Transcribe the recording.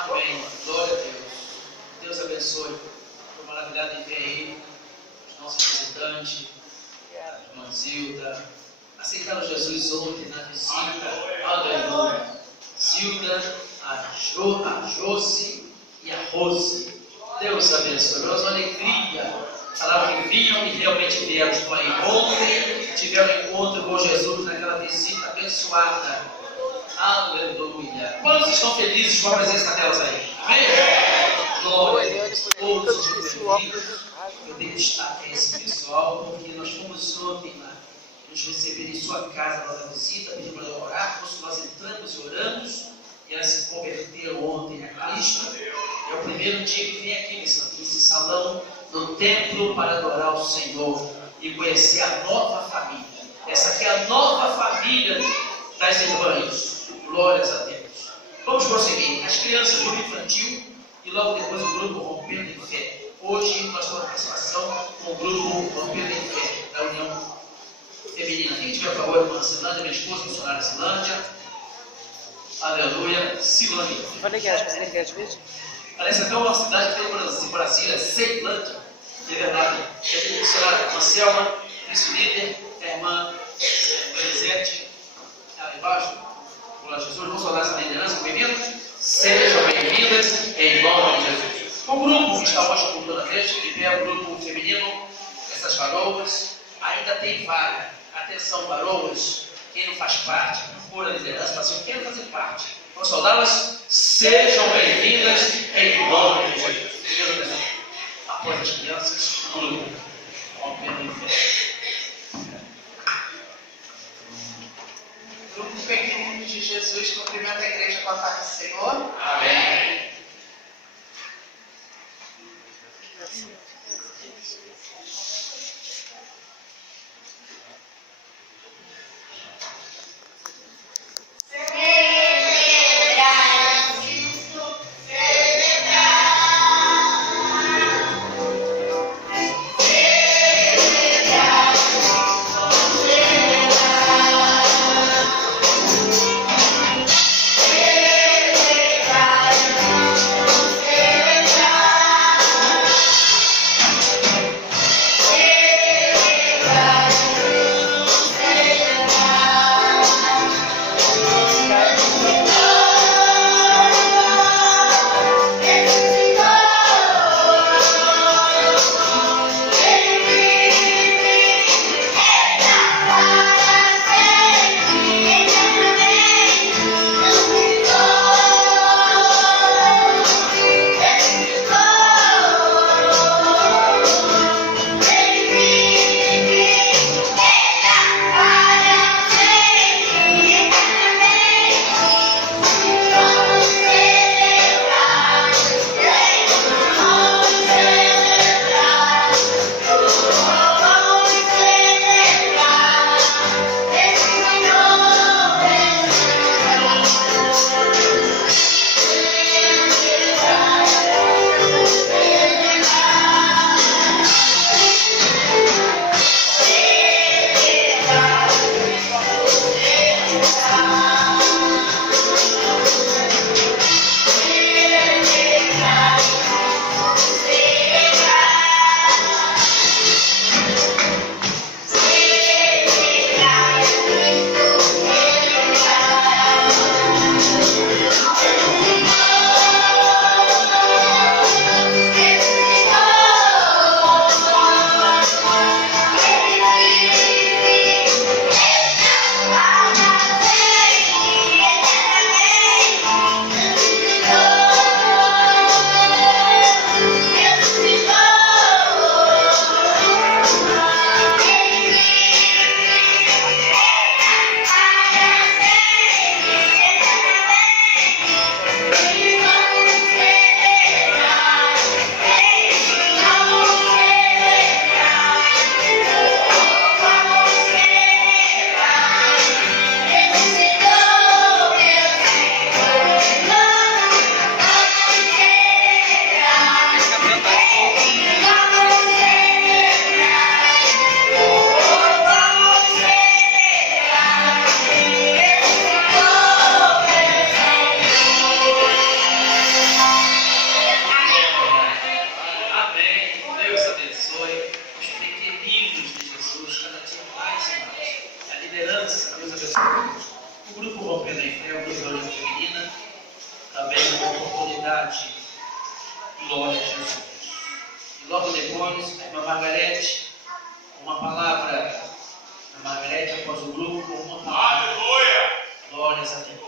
Amém. Glória a Deus. Deus abençoe. Estou maravilhado em ver aí os nossos visitantes, a irmã Zilda. Aceitaram Jesus ontem na visita. Aleluia. Zilda, a Josi e a Rose. Deus abençoe. Deus, uma alegria. Falaram que vinham e realmente vieram. Estão aí ontem. Tiveram um encontro com Jesus naquela visita abençoada. Aleluia. Quantos estão felizes com a presença delas aí? Amém? Glória a Deus. Todos estão felizes. Eu dei destaque a esse pessoal, porque nós fomos ontem lá nos receber em sua casa na visita, pedimos para orar, nós entramos e oramos, e elas se converteram ontem a Cristo. É o primeiro dia que vem aqui nesse salão, no templo, para adorar o Senhor e conhecer a nova família. Essa aqui é a nova família das irmãs. Glórias a Deus. Vamos prosseguir. As crianças, grupo infantil e logo depois o grupo Rompendo em Fé. Hoje nós temos participação com o grupo Rompendo em Fé, da União Feminina. Quem tiver a favor, irmã Silândia, minha esposa, missionária Silândia. Aleluia. Silândia. Parece até uma cidade que tem no Brasil, é Ceilândia. É verdade. É a missionária irmã Selma, vice-líder, a irmã Elisete, ali embaixo. Glória a Jesus. Vamos falar essa liderança, bem-vindos. Sejam bem-vindas em nome de Jesus. O grupo que está hoje cultuando a igreja, que é o grupo feminino, essas varoas, ainda tem vaga. Atenção, varoas, quem não faz parte, procura a liderança, mas eu quero fazer parte. Vamos saudá-las? Sejam bem-vindas em nome de Jesus. Deus abençoe. Após as crianças, o grupo Rompendo em Fé. Grupo Feminino de Jesus cumprimenta a igreja com a paz do Senhor. Amém. Deus abençoe. O grupo Rompendo em Fé, o grupo da União Feminina, também uma oportunidade. Glória a Jesus. E logo depois, a irmã Margarete, uma palavra. A Margarete, após o grupo, uma palavra. Aleluia! Glórias a Deus.